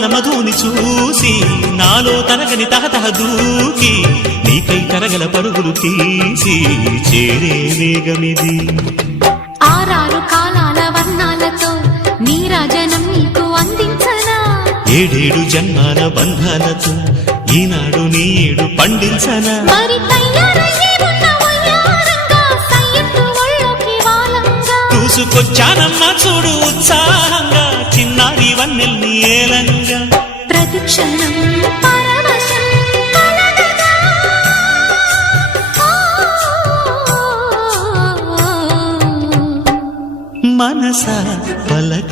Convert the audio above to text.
యవ్వన మధుని చూసి నాలో తరగని తహతహ దూకి నీకై తరగల పరుగులు తీసి చేరే వేగమిది. ఆరారు కాలాల వర్ణాలతో నీరాజనం నీకు అందించనా, ఏడేడు జన్మాల బంధాలతో ఈనాడు నీడు పండించనా. మరి తయారయ్యే ఉన్న వయ్యారంగా సయ్యత్తు ఒళ్ళోకి వాలంగా చూసుకొచ్చానమ్మా చూడు ఉత్సాహంగా చిన్నారి వన్నెల్ని ఏలంగా. ప్రతిక్షణం పరవశం కలగగా మనస పలక